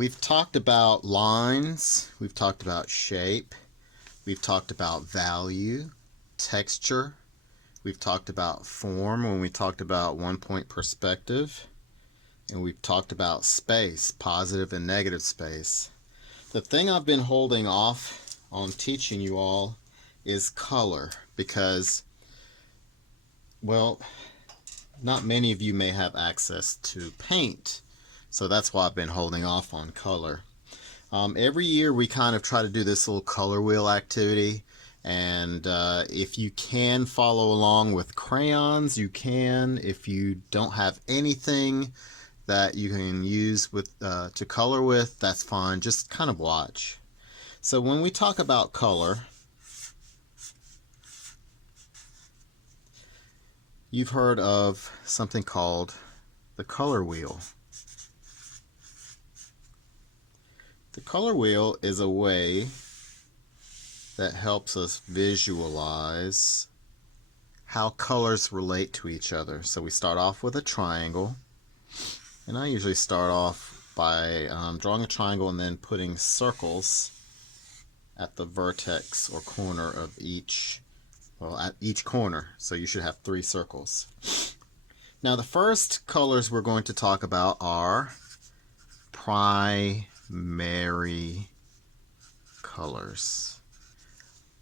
we've talked about lines, we've talked about shape, we've talked about value, texture, we've talked about form when we talked about 1-point perspective, and we've talked about space, positive and negative space. The thing I've been holding off on teaching you all is color because, well, not many of you may have access to paint. So that's why I've been holding off on color. Every year we kind of try to do this little color wheel activity, and if you can follow along with crayons, you can. If you don't have anything that you can use with to color with, that's fine. Just kind of watch. So when we talk about color, you've heard of something called the color wheel. The color wheel is a way that helps us visualize how colors relate to each other. So we start off with a triangle, and I usually start off by drawing a triangle and then putting circles at the vertex or corner of each, well, at each corner. So you should have 3 circles. Now the first colors we're going to talk about are primary colors.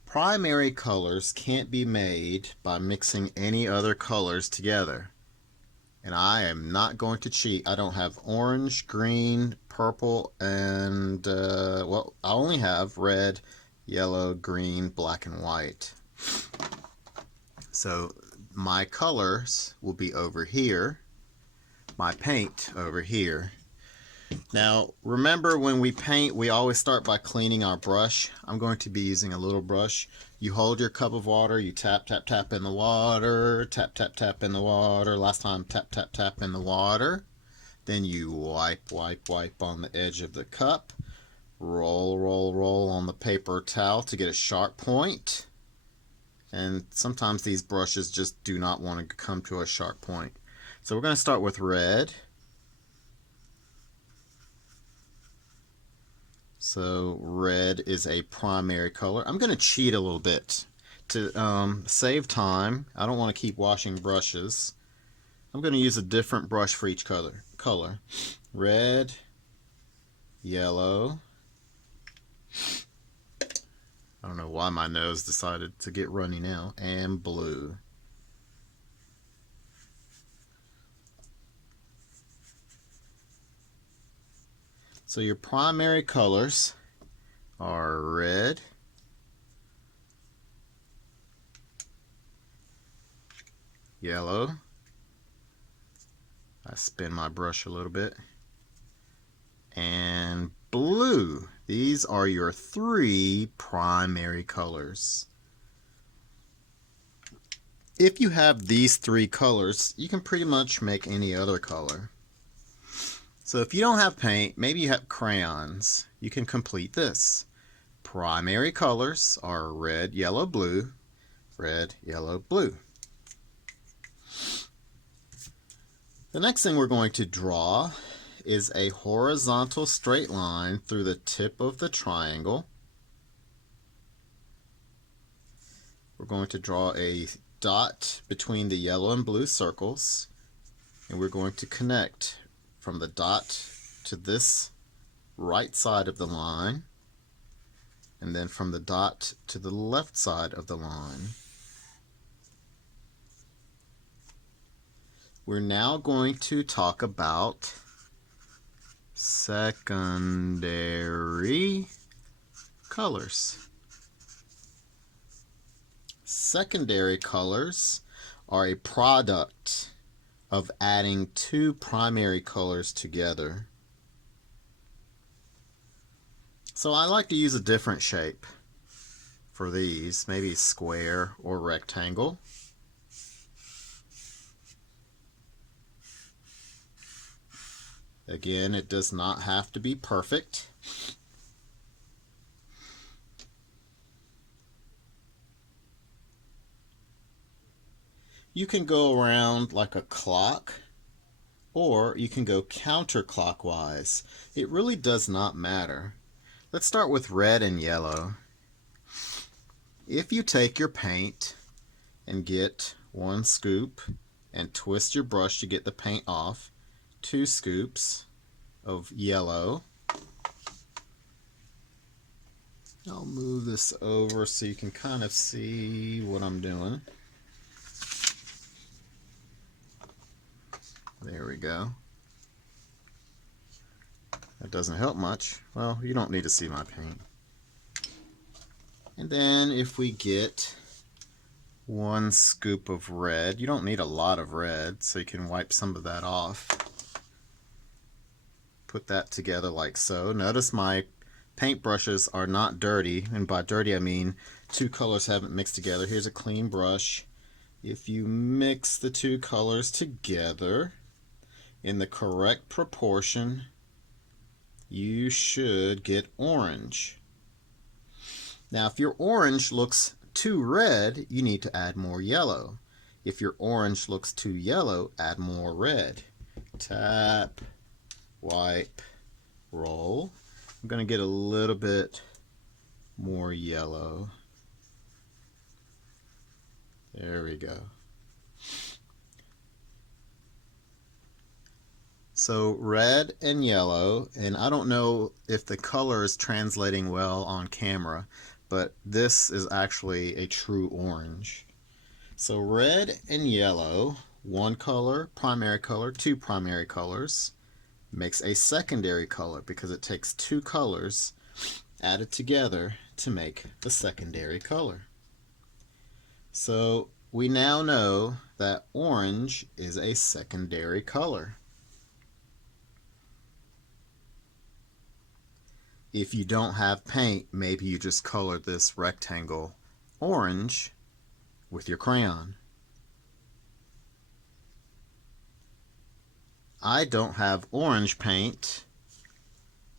Primary colors can't be made by mixing any other colors together. And I am not going to cheat. I don't have orange, green, purple, and, well, I only have red, yellow, green, black, and white. So my colors will be over here, my paint over here. Now, remember when we paint, we always start by cleaning our brush. I'm going to be using a little brush. You hold your cup of water, you tap, tap, tap in the water, tap, tap, tap in the water. Last time, tap, tap, tap in the water. Then you wipe, wipe, wipe on the edge of the cup. Roll, roll, roll on the paper towel to get a sharp point. And sometimes these brushes just do not want to come to a sharp point. So we're going to start with red. So red is a primary color. I'm going to cheat a little bit to save time. I don't want to keep washing brushes. I'm going to use a different brush for each color. Red, yellow. I don't know why my nose decided to get runny now. And blue. So your primary colors are red, yellow. I spin my brush a little bit. And blue. These are your 3 primary colors. If you have these 3 colors, you can pretty much make any other color. So if you don't have paint, maybe you have crayons, you can complete this. Primary colors are red, yellow, blue, red, yellow, blue. The next thing we're going to draw is a horizontal straight line through the tip of the triangle. We're going to draw a dot between the yellow and blue circles, and we're going to connect from the dot to this right side of the line, and then from the dot to the left side of the line. We're now going to talk about secondary colors. Secondary colors are a product of adding 2 primary colors together. So I like to use a different shape for these, maybe square or rectangle. Again, it does not have to be perfect. You can go around like a clock, or you can go counterclockwise. It really does not matter. Let's start with red and yellow. If you take your paint and get 1 scoop and twist your brush to get the paint off, 2 scoops of yellow. I'll move this over so you can kind of see what I'm doing. There we go. That doesn't help much. Well, you don't need to see my paint. And then if we get 1 scoop of red, you don't need a lot of red, so you can wipe some of that off. Put that together like so. Notice my paint brushes are not dirty, and by dirty I mean 2 colors haven't mixed together. Here's a clean brush. If you mix the 2 colors together in the correct proportion, you should get orange. Now if your orange looks too red, you need to add more yellow. If your orange looks too yellow, add more red. Tap, wipe, roll. I'm going to get a little bit more yellow. There we go. So red and yellow, and I don't know if the color is translating well on camera, but this is actually a true orange. So red and yellow, 1 color, primary color, 2 primary colors, makes a secondary color because it takes 2 colors added together to make the secondary color. So we now know that orange is a secondary color. If you don't have paint, maybe you just colored this rectangle orange with your crayon. I don't have orange paint.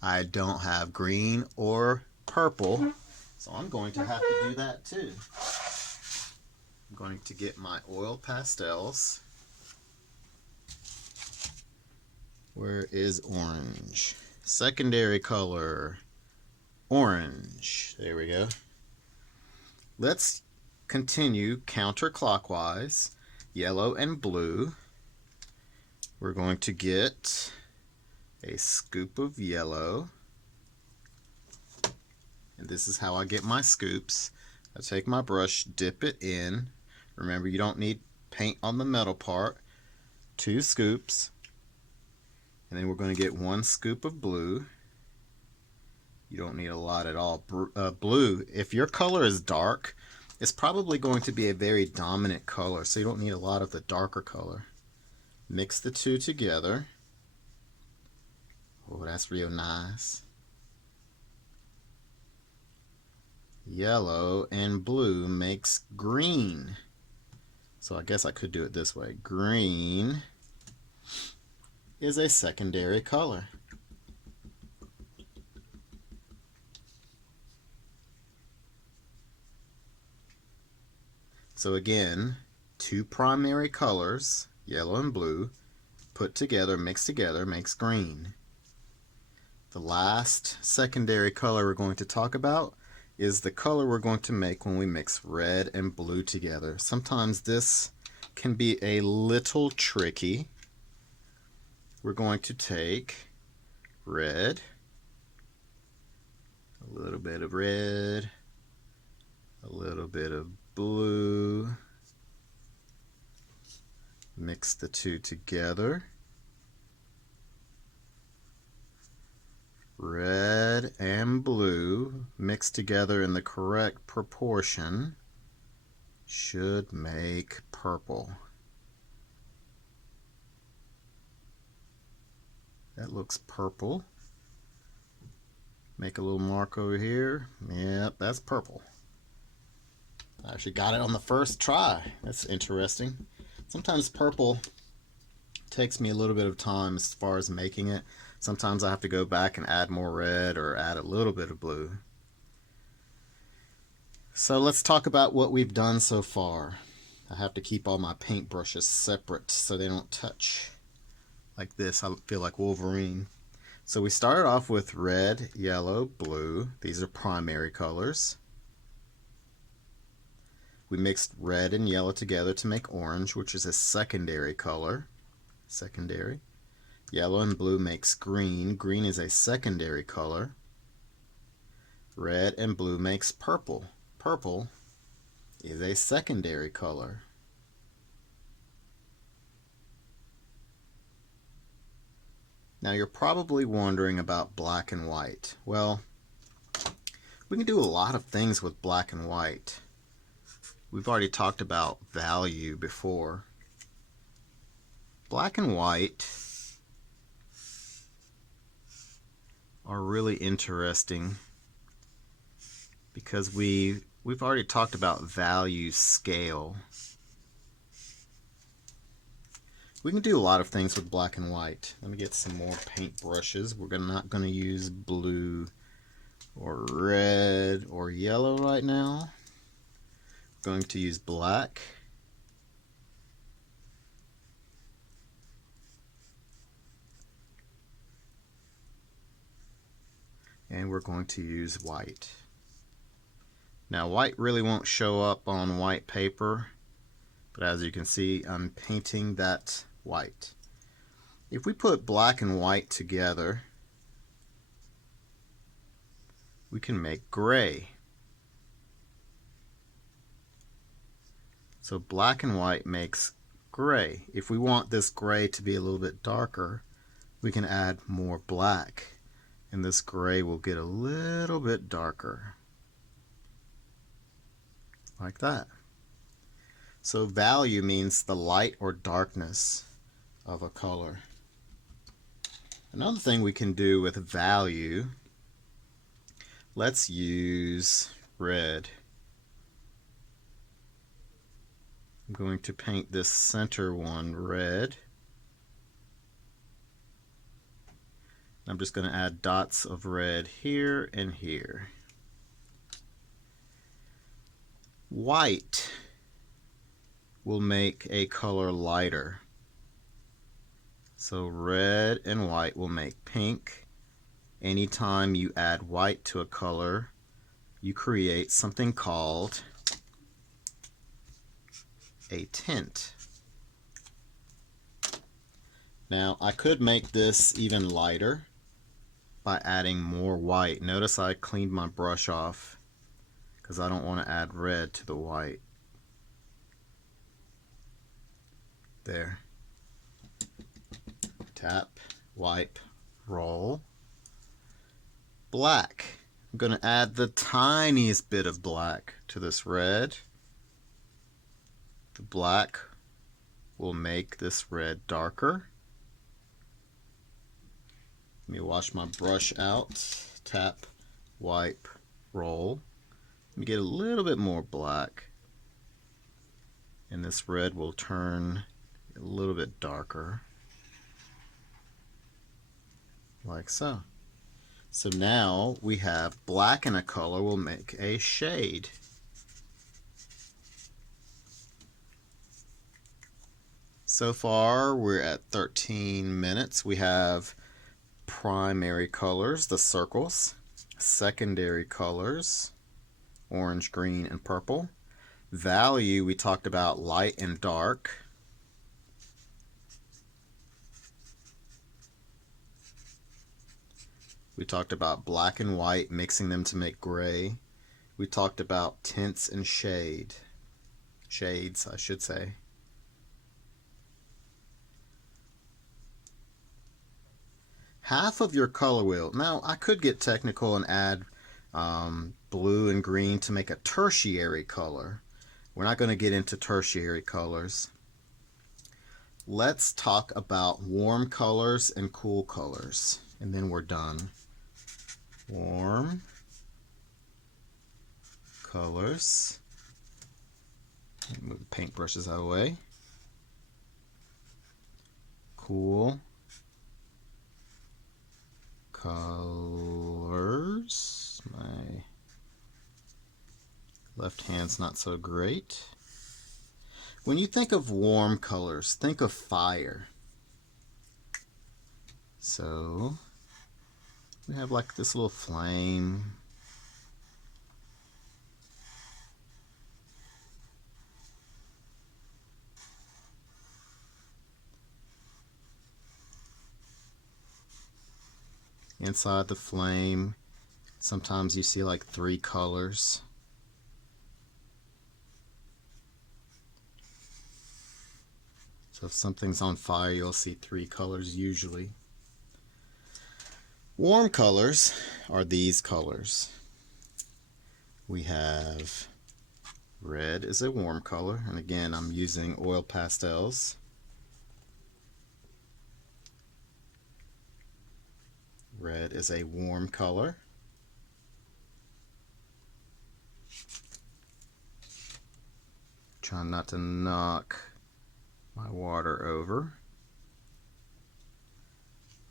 I don't have green or purple, so I'm going to have to do that too. I'm going to get my oil pastels. Where is orange? Secondary color, orange. There we go. Let's continue counterclockwise, yellow and blue. We're going to get a scoop of yellow. And this is how I get my scoops. I take my brush, dip it in. Remember, you don't need paint on the metal part. 2 scoops. And then we're going to get 1 scoop of blue. You don't need a lot at all. Blue, if your color is dark, it's probably going to be a very dominant color, so you don't need a lot of the darker color. Mix the 2 together. Oh, that's real nice. Yellow and blue makes green. So I guess I could do it this way. Green is a secondary color. So again, 2 primary colors, yellow and blue, put together, mixed together, makes green. The last secondary color we're going to talk about is the color we're going to make when we mix red and blue together. Sometimes this can be a little tricky. We're going to take red, a little bit of red, a little bit of blue, mix the 2 together. Red and blue mixed together in the correct proportion should make purple. That looks purple. Make a little mark over here. Yep, that's purple. I actually got it on the first try. That's interesting. Sometimes purple takes me a little bit of time as far as making it. Sometimes I have to go back and add more red or add a little bit of blue. So let's talk about what we've done so far. I have to keep all my paint brushes separate so they don't touch. like this. I feel like Wolverine. So we started off with red, yellow, blue. These are primary colors. We mixed red and yellow together to make orange, which is a secondary color. Secondary. Yellow and blue makes green. Green is a secondary color. Red and blue makes purple. Purple is a secondary color. Now you're probably wondering about black and white. Well, we can do a lot of things with black and white. We've already talked about value before. Black and white are really interesting because we've already talked about value scale. We can do a lot of things with black and white. Let me get some more paint brushes. We're not going to use blue or red or yellow right now. We're going to use black. And we're going to use white. Now white really won't show up on white paper, but as you can see, I'm painting that white. If we put black and white together, we can make gray. So black and white makes gray. If we want this gray to be a little bit darker, we can add more black, and this gray will get a little bit darker. Like that. So value means the light or darkness of a color. Another thing we can do with value, let's use red. I'm going to paint this center one red. I'm just going to add dots of red here and here. White will make a color lighter. So red and white will make pink. Anytime you add white to a color, you create something called a tint. Now I could make this even lighter by adding more white. Notice I cleaned my brush off because I don't want to add red to the white. There. Tap, wipe, roll. Black. I'm going to add the tiniest bit of black to this red. The black will make this red darker. Let me wash my brush out. Tap, wipe, roll. Let me get a little bit more black. And this red will turn a little bit darker. Like so. So now we have black in a color will make a shade. So far we're at 13 minutes. We have primary colors, the circles, secondary colors, orange, green, and purple. Value, we talked about light and dark. We talked about black and white, mixing them to make gray. We talked about tints and shades, I should say. Half of your color wheel. Now, I could get technical and add blue and green to make a tertiary color. We're not going to get into tertiary colors. Let's talk about warm colors and cool colors, and then we're done. Warm colors. Move the paintbrushes out of the way. Cool colors. My left hand's not so great. When you think of warm colors, think of fire. So we have like this little flame. Inside the flame, sometimes you see like 3 colors. So if something's on fire, you'll see 3 colors usually. Warm colors are these colors. We have red is a warm color, and again I'm using oil pastels. Red is a warm color. Trying not to knock my water over.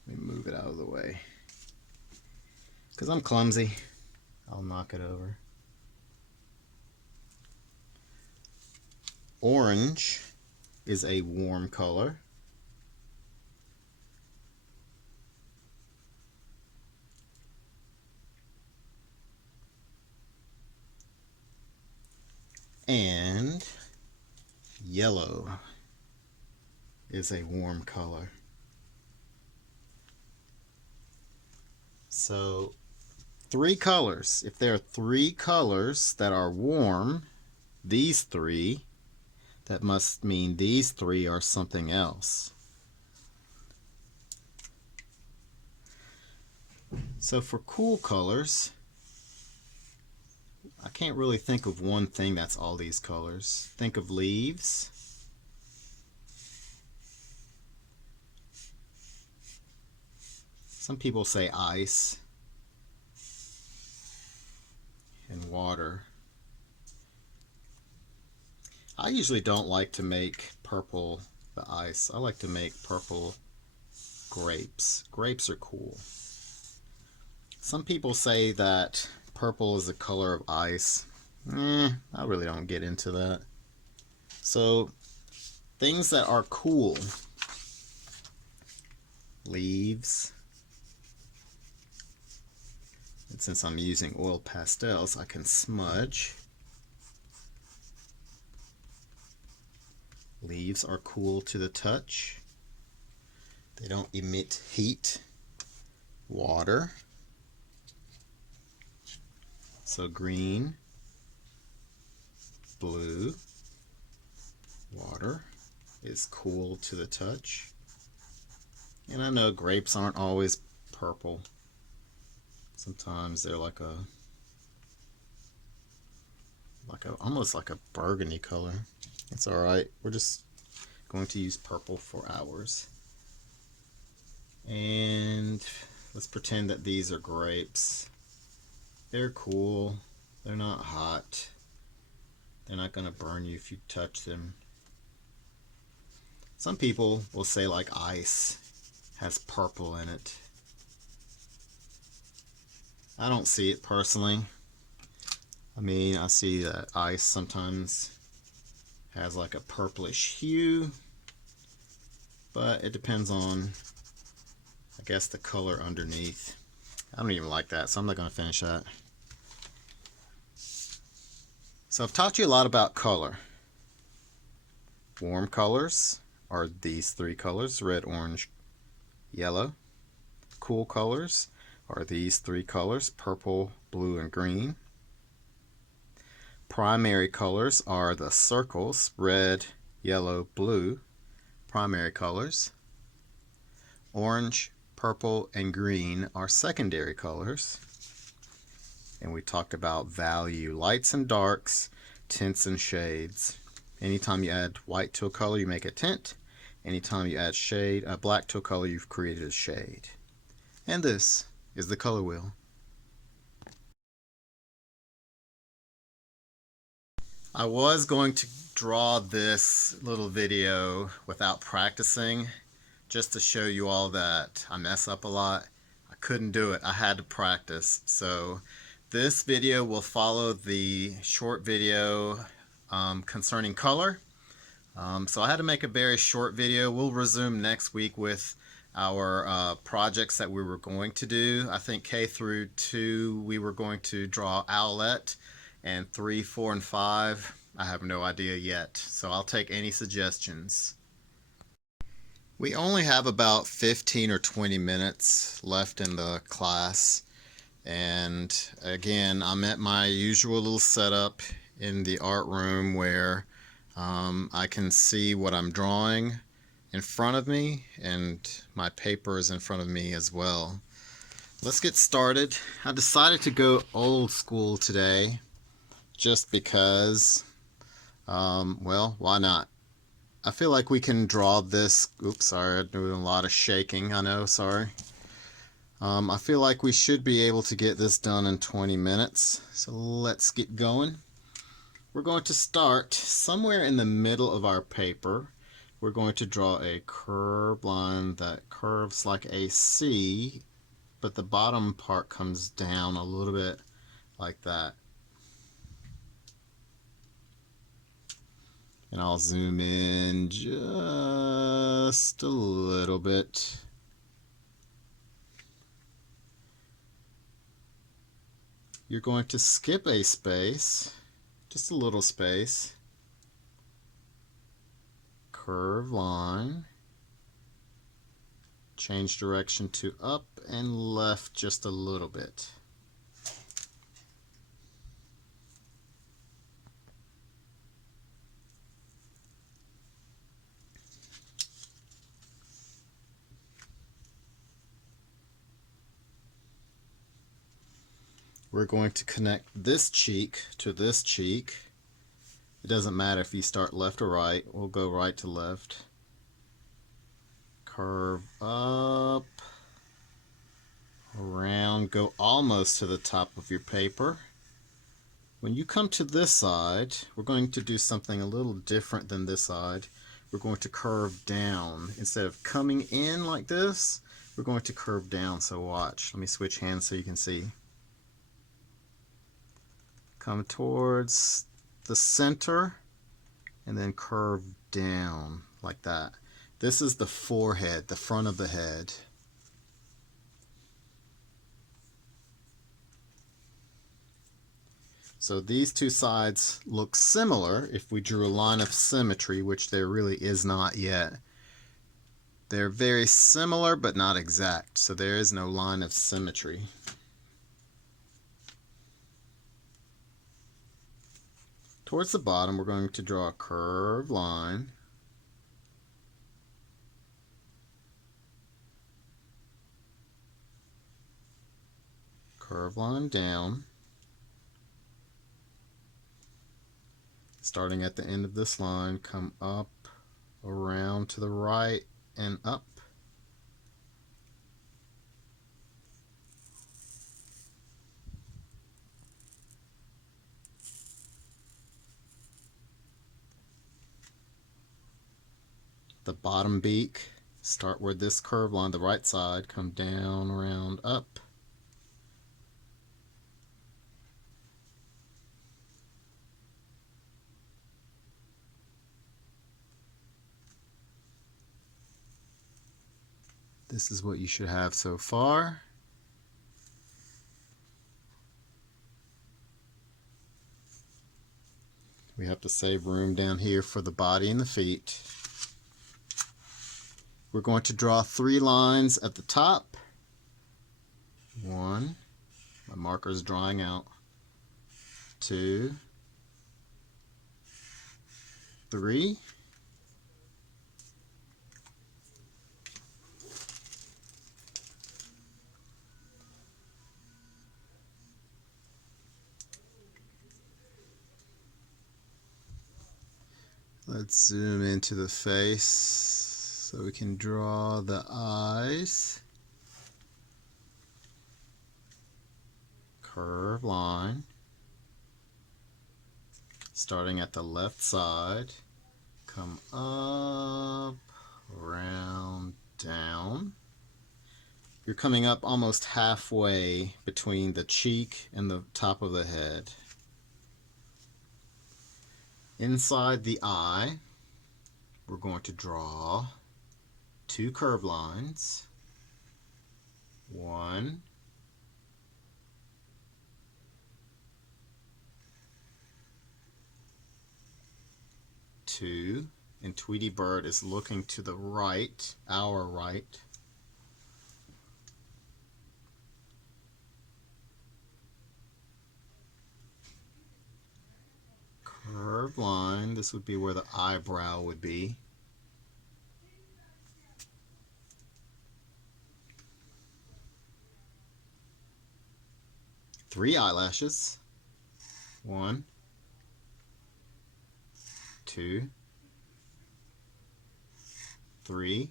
Let me move it out of the way. Because I'm clumsy, I'll knock it over. Orange is a warm color. And yellow is a warm color. So 3 colors. If there are 3 colors that are warm, these 3, that must mean these 3 are something else. So for cool colors, I can't really think of one thing that's all these colors. Think of leaves. Some people say ice and water. I usually don't like to make purple the ice. I like to make purple grapes. Grapes are cool. Some people say that purple is the color of ice. I really don't get into that. So things that are cool. Leaves. And since I'm using oil pastels, I can smudge. Leaves are cool to the touch. They don't emit heat. Water. So green, blue, water is cool to the touch. And I know grapes aren't always purple. Sometimes they're like a almost like a burgundy color. It's alright. We're just going to use purple for ours. And let's pretend that these are grapes. They're cool. They're not hot. They're not going to burn you if you touch them. Some people will say like ice has purple in it. I don't see it personally. I mean, I see that ice sometimes has like a purplish hue, but it depends on, I guess, the color underneath. I don't even like that, so I'm not going to finish that. So I've taught you a lot about color. Warm colors are these 3 colors, red, orange, yellow. Cool colors are these 3 colors, purple, blue, and green. Primary colors are the circles, red, yellow, blue, primary colors. Orange, purple, and green are secondary colors. And we talked about value, lights and darks, tints and shades. Anytime you add white to a color, you make a tint. Anytime you add black to a color, you've created a shade. And this is the color wheel. I was going to draw this little video without practicing, just to show you all that I mess up a lot. I couldn't do it. I had to practice. So this video will follow the short video concerning color. So I had to make a very short video. We'll resume next week with our projects that we were going to do. I think K through 2 we were going to draw owlet, and 3, 4, and 5 I have no idea yet. So I'll take any suggestions. We only have about 15 or 20 minutes left in the class. And again, I'm at my usual little setup in the art room where I can see what I'm drawing in front of me, and my paper is in front of me as well. Let's get started. I decided to go old school today just because, well, why not? I feel like we can draw this. Oops, sorry, I'm doing a lot of shaking. I know, sorry. I feel like we should be able to get this done in 20 minutes. So let's get going. We're going to start somewhere in the middle of our paper. We're going to draw a curved line that curves like a C, but the bottom part comes down a little bit like that. And I'll zoom in just a little bit. You're going to skip a space, just a little space, curve line, change direction to up and left just a little bit. We're going to connect this cheek to this cheek. It doesn't matter if you start left or right. We'll go right to left. Curve up, around, go almost to the top of your paper. When you come to this side, we're going to do something a little different than this side. We're going to curve down. Instead of coming in like this, we're going to curve down. So watch. Let me switch hands so you can see. Come towards the center and then curve down like that. This is the forehead, the front of the head. So these two sides look similar if we drew a line of symmetry, which there really is not yet. They're very similar but not exact, so there is no line of symmetry. Towards the bottom, we're going to draw a curved line. Curved line down. Starting at the end of this line, come up, around to the right, and up. The bottom beak, start where this curved line, the right side, come down, around, up. This is what you should have so far. We have to save room down here for the body and the feet. We're going to draw 3 lines at the top. 1, my marker is drawing out. 2, 3. Let's zoom into the face so we can draw the eyes. Curved line. Starting at the left side, come up, around, down. You're coming up almost halfway between the cheek and the top of the head. Inside the eye, we're going to draw 2 curved lines. 1, 2, and Tweety Bird is looking to the right, our right. Curved line, this would be where the eyebrow would be. 3 eyelashes. 1, 2, 3.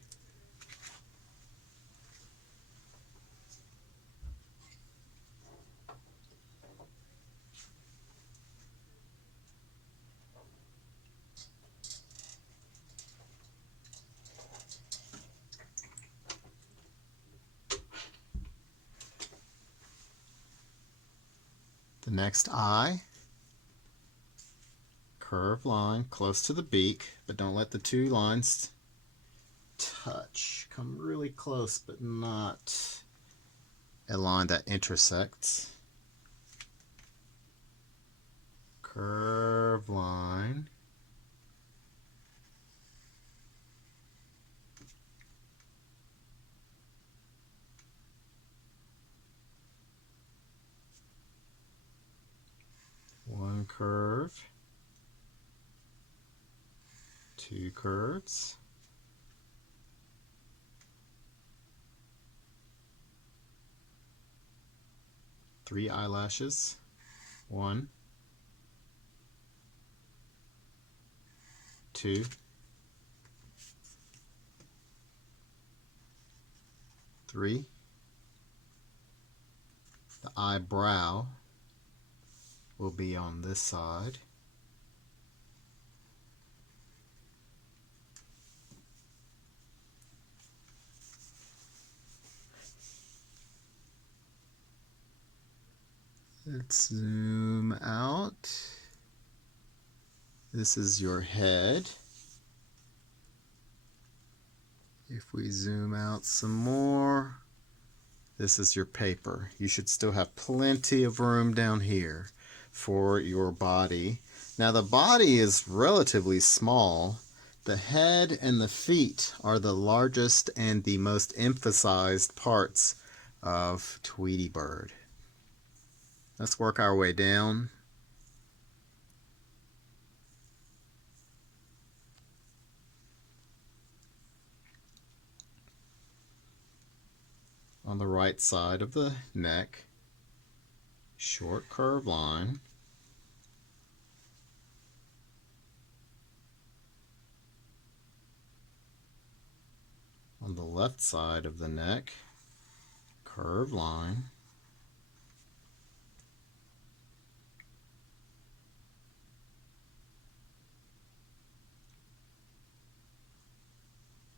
The next eye, curved line close to the beak, but don't let the two lines touch. Come really close, but not a line that intersects. Curved line. One curve. 2 curves. 3 eyelashes. 1, 2, 3. The eyebrow will be on this side. Let's zoom out. This is your head. If we zoom out some more, this is your paper. You should still have plenty of room down here for your body. Now the body is relatively small. The head and the feet are the largest and the most emphasized parts of Tweety Bird. Let's work our way down. On the right side of the neck, short curved line. On the left side of the neck, curved line.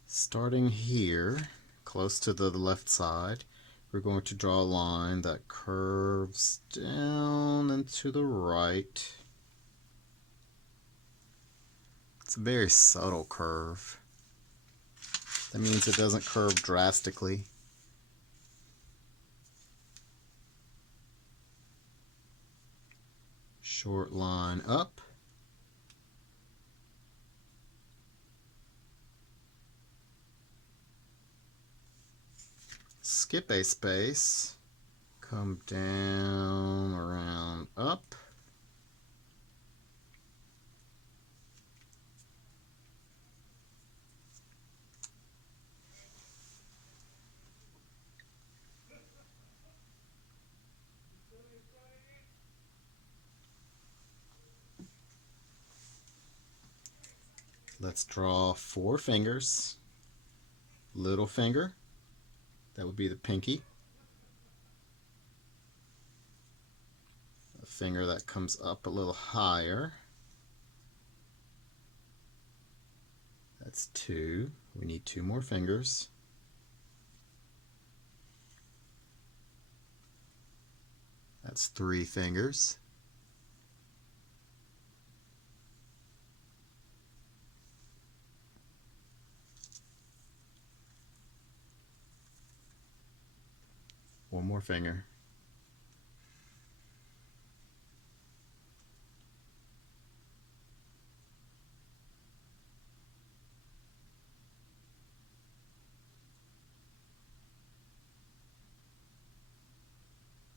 Starting here, close to the left side, we're going to draw a line that curves down and to the right. It's a very subtle curve. That means it doesn't curve drastically. Short line up. Skip a space, come down, around, up. Let's draw 4 fingers. Little finger, that would be the pinky. A finger that comes up a little higher. That's 2. We need 2 more fingers. That's 3 fingers. more finger.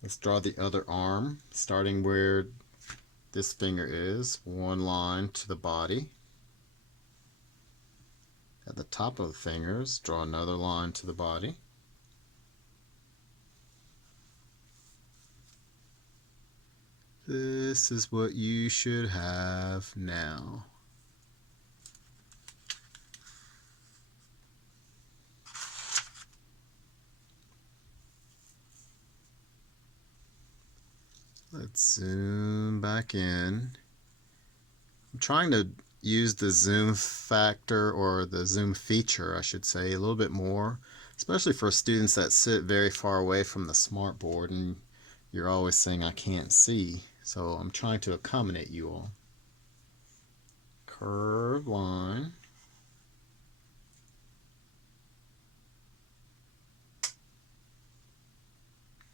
Let's draw the other arm, starting where this finger is, one line to the body. At the top of the fingers, draw another line to the body. This is what you should have now. Let's zoom back in. I'm trying to use the zoom factor, or the zoom feature I should say, a little bit more, especially for students that sit very far away from the smartboard and you're always saying I can't see. So I'm trying to accommodate you all. Curved line.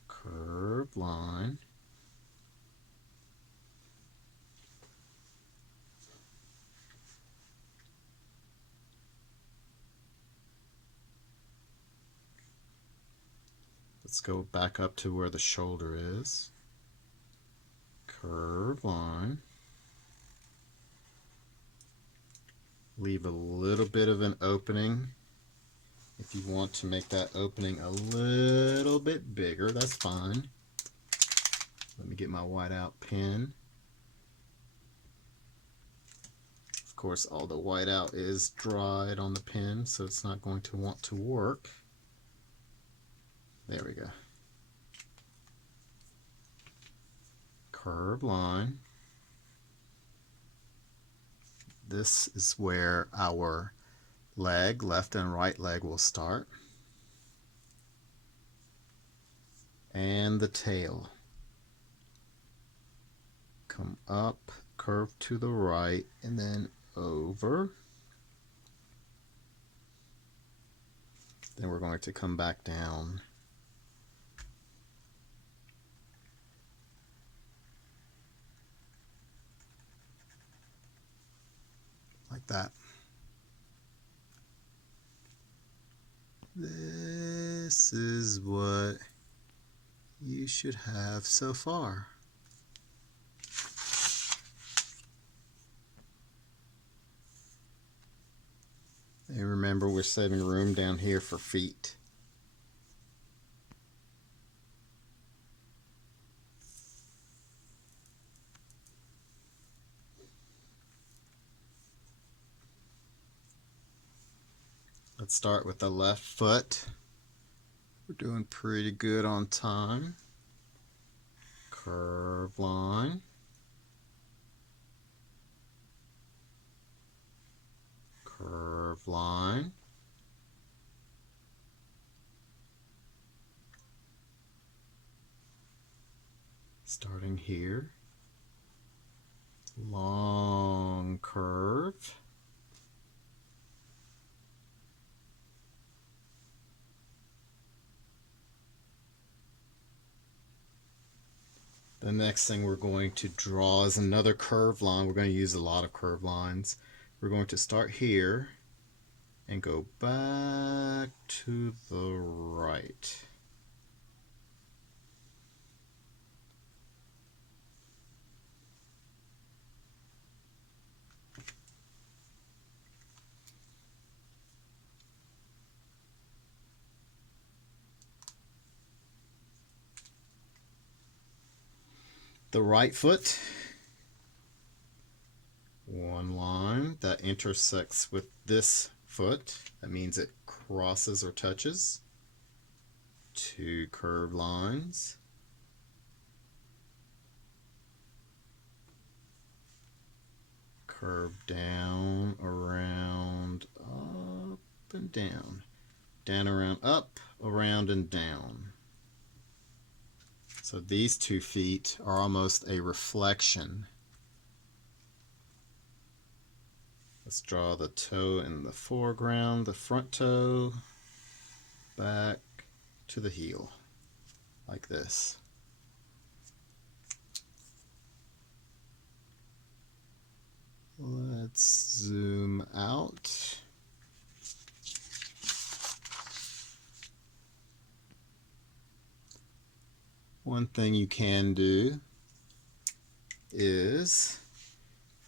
Curved line. Let's go back up to where the shoulder is. Curved line. Leave a little bit of an opening. If you want to make that opening a little bit bigger, that's fine. Let me get my whiteout pen. Of course, all the whiteout is dried on the pen, so it's not going to want to work. There we go. Curved line. This is where our leg, left and right leg, will start. And the tail. Come up, curve to the right, and then over. Then we're going to come back down. Like that. This is what you should have so far. And remember, we're saving room down here for feet. Let's start with the left foot. We're doing pretty good on time. Curved line. Curved line. Starting here. Long curve. The next thing we're going to draw is another curved line. We're going to use a lot of curved lines. We're going to start here and go back to the right. The right foot, one line that intersects with this foot. That means it crosses or touches. Two curved lines. Curve down, around, up and down. Down, around, up, around and down. So these 2 feet are almost a reflection. Let's draw the toe in the foreground, the front toe, back to the heel. like this. Let's zoom out. One thing you can do is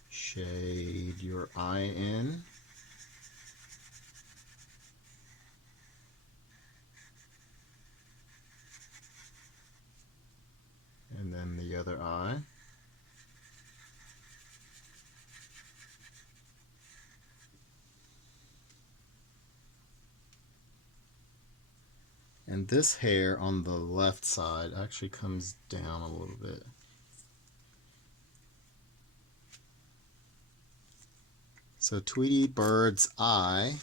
shade your eye in. And then the other eye. And this hair on the left side actually comes down a little bit. So Tweety Bird's eye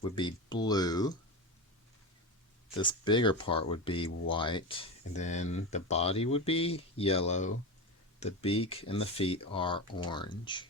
would be blue. This bigger part would be white, and then the body would be yellow. The beak and the feet are orange.